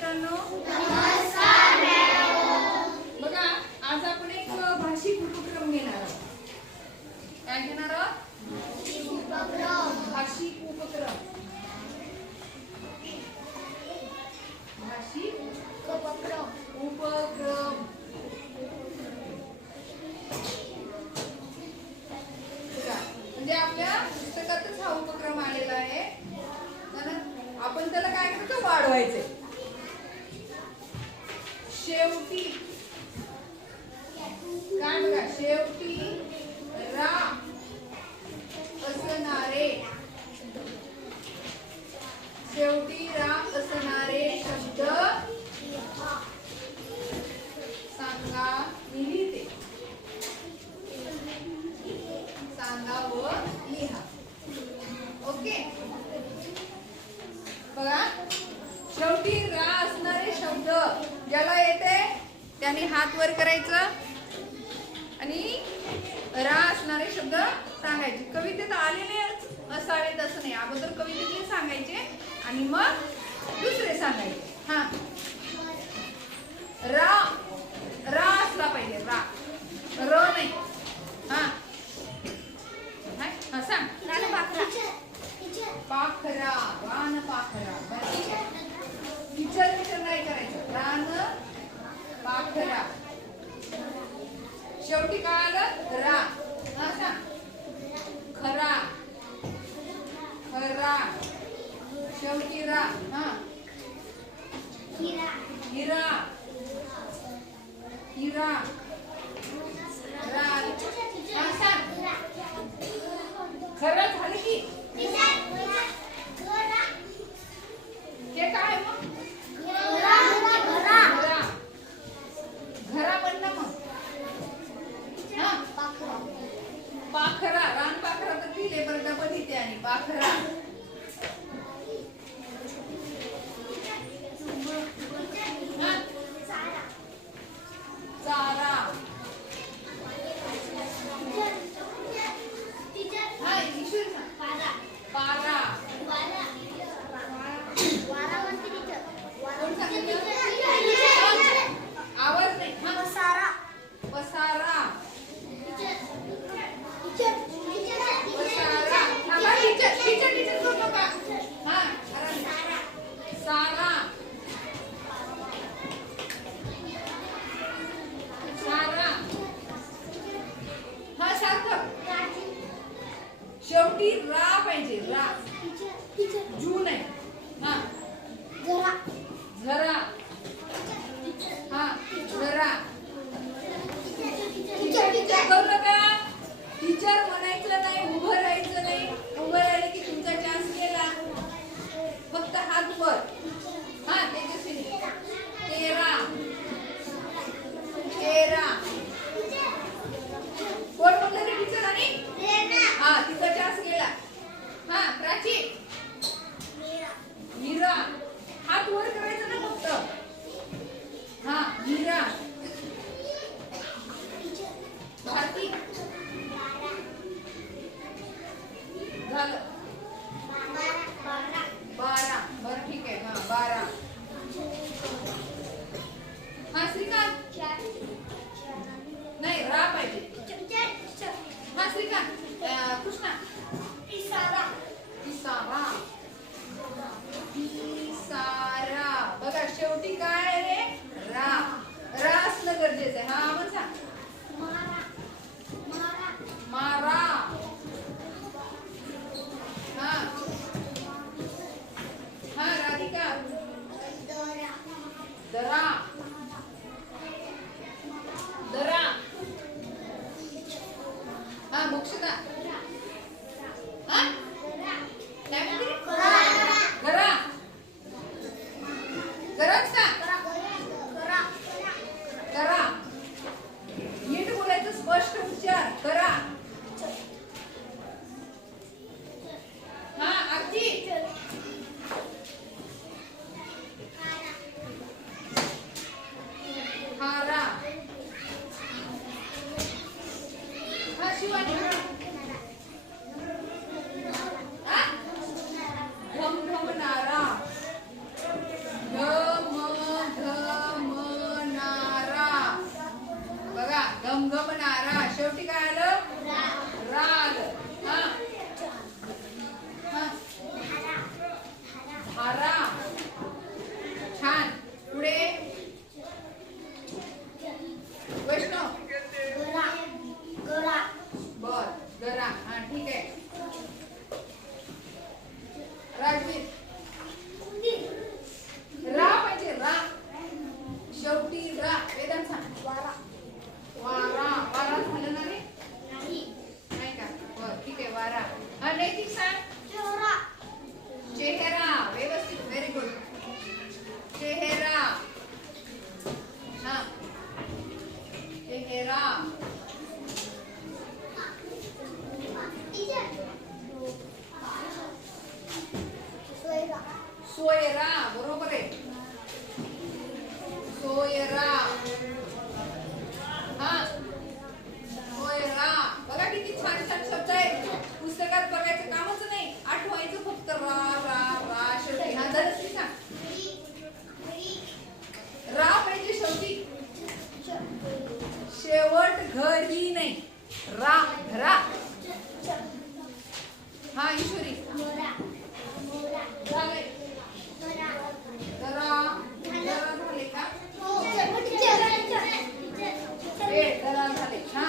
मित्रांनो बघा आज आपण एक भाषिक उपक्रम घेणार आहोत. काय घेणार आहोत? भाषिक उपक्रम. भाषिक उपक्रम. उपक्रम म्हणजे आपल्या पुस्तकातच हा उपक्रम आलेला आहे. आपण त्याला काय करतो? वाढवायचंय. शेवटी कांड का शेवटी आणि मग दुसरे सांगायचे. हा. रा 再不提点，你扒开了。背景了不是吗 obrigada. सोयरा बरोबर आहे? सोयरा. हा. सोयरा. बघा किती छान छान शब्द आहे पुस्तकात बघायचं कामच नाही. आठवायचं फक्त रा रा रा शेवटी हा सांग. रा पाहिजे शेवटी शेवट घरी नाही रा रा हा ईश्वरी झाले जरा जरा झाले का ए जरा झाले हा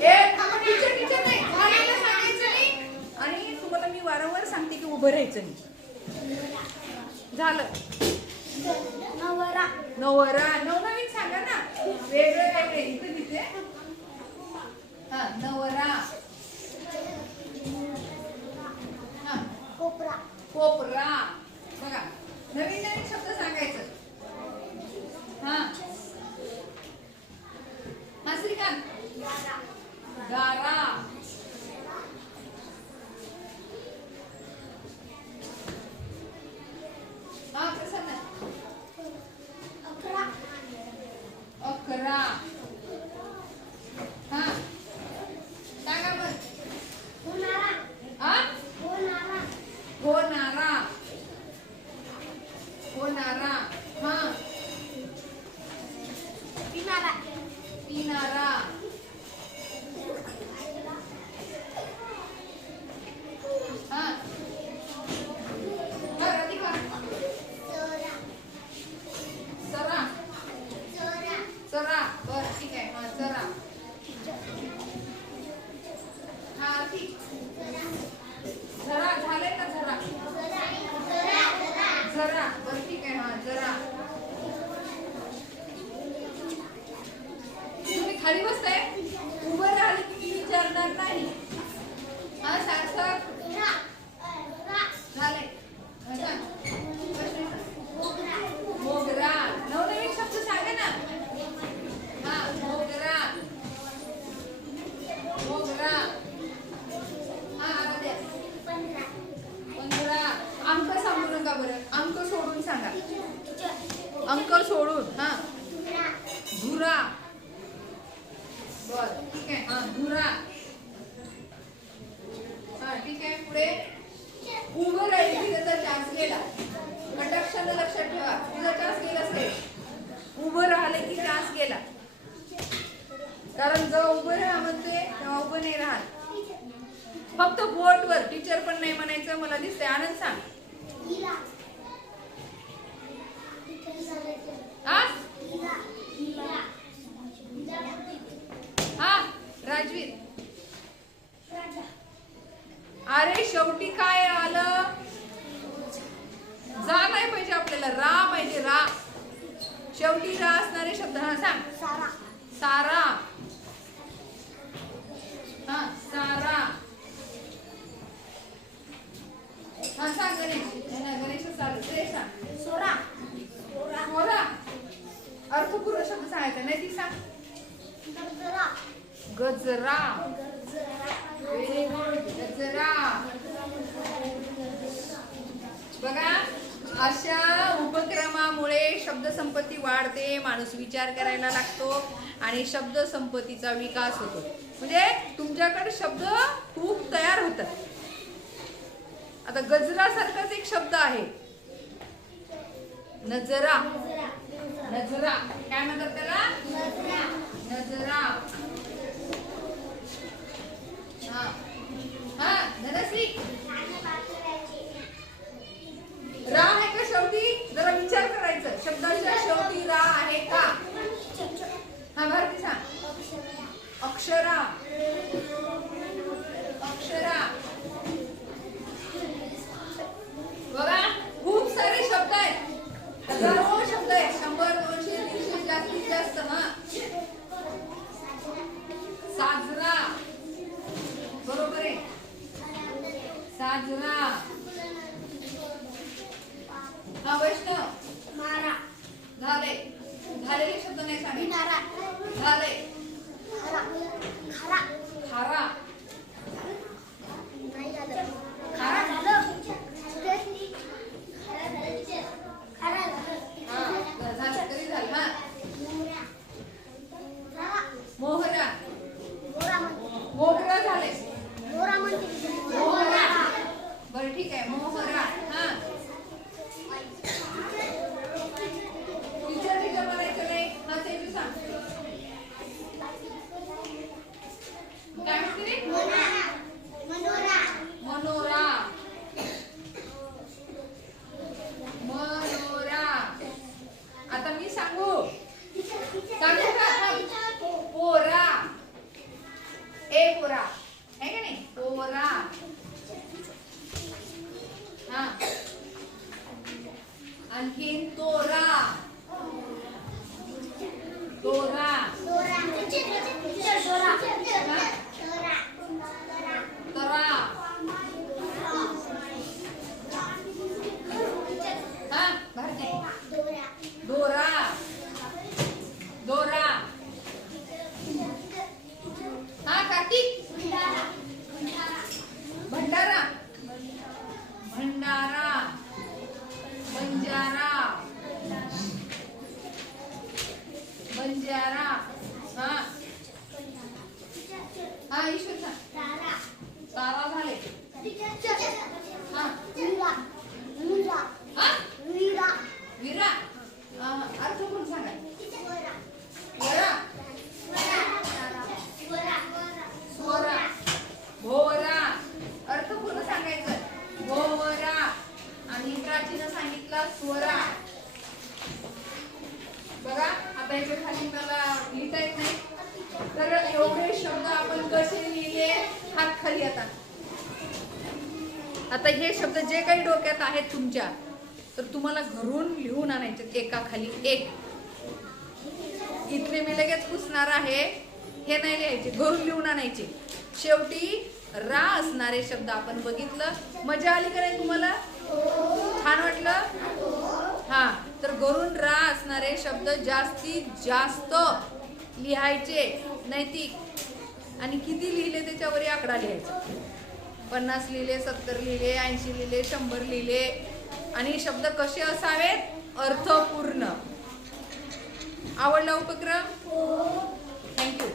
ए थांबा, टीचर टीचर नाही झालेलं सांगायचं नाही आणि तुम्हाला मी वारंवार सांगते की उभं राहायचं नाही झालं नवरा नवनवीन सांगा ना वेगळं वेगळे इथं तिथे? हा नवरा. हा. कोपरा. बघा नवीन नवीन शब्द सांगायचं. हा. हा श्रीकांत गारा हा प्रसन्न अकरा हा सांगा मग हा होणारा होणारा हा पिणारा हा हा राधिका सरा चरा बर ठीक आहे हा चरा हा ठीक झरा झाले का झरा जरा बर ठीक आहे हा जरा तुम्ही बसताय उभं राहिले की मी विचारणार नाही. हा सार्थक झाले हा, सांग. मोगरा. नवनवीन शब्द सांगा ना. हा मोगरा. मोगरा. हा आराध्या पंधरा. अंक सांगू नका बरं. अंक सोडून सांगा. अंक सोडून हा. धुरा. बर ठीक आहे. हा धुरा. हा ठीक आहे पुढे. उभं राहील की त्याचा चान्स गेला. कटाक्षानं लक्षात ठेवा. तुझा चान्स नाही उभं राहिले की चान्स गेला. कारण जेव्हा उभं राहा म्हणतोय तेव्हा उभं नाही राहत. फक्त बोर्डवर टीचर पण नाही म्हणायचं मला दिसतंय. आनंद सांग. हा हा राजवीर अरे शेवटी काय आलं? जा नाही पाहिजे आपल्याला रा पाहिजे रा. शेवटी रा असणारे शब्द हा सांग. सारा. हा सारा हा सांग गणेश नाही, नाही, गणेश चालू ते सांग सोरा अर्थपूर्ण शब्द सांगायचा नाही ती सांग गजरा व्हेरी गुड गजरा बघा अशा उपक्रमामुळे शब्दसंपत्ती वाढते माणूस विचार करायला लागतो आणि शब्द संपत्तीचा विकास होतो. म्हणजे तुमच्याकडे शब्द खूप तयार होतात. आता गजरासारखाच एक शब्द आहे. नजरा. नजरा. काय म्हणतात त्याला? नजरा. हा. हा धनश्री. रा आहे का शब्द जरा विचार करायचं शब्दाच्या शेवटी रा आहे का हा भारती सांग अक्षरा अक्षरा बघा खूप सारे शब्द आहेत हजारो शब्द आहेत शंभर दोनशे तीनशे जास्तीत जास्त हा साजरा बरोबर आहे साजरा हा वैष्णव. झाले. झालेले शब्द नाही सांगितले झाले. खारा. आणखीन 上午 तारा झाले. हा? हा विरा? हा, हा. अर्थ कोण सांगा वरा. स्वरा भोवरा. अर्थ पूर्ण सांगायचं. भोवरा. आणि प्राचीन सांगितला स्वरा. बघा आता याच्या खाली मला लिहिता येत नाही. तर एवढे शब्द आपण कसे हे हात खाली आता आता हे शब्द जे काही डोक्यात आहेत तुमच्या तर तुम्हाला घरून लिहून आणायचे एका खाली एक. इथले मी लगेच पुसणार आहे हे नाही लिहायचे घरून लिहून आणायचे. शेवटी रा असणारे शब्द आपण बघितलं. मजा आली का नाही तुम्हाला? छान वाटलं? हा तर घरून रा असणारे शब्द जास्तीत जास्त लिहायचे. नैतिक. आणि किती लिहिले त्याच्यावरही आकडा लिहायचा. पन्नास लिहिले सत्तर लिहिले ऐंशी लिहिले शंभर लिहिले. आणि शब्द कसे असावेत? अर्थपूर्ण. आवडला उपक्रम? थँक्यू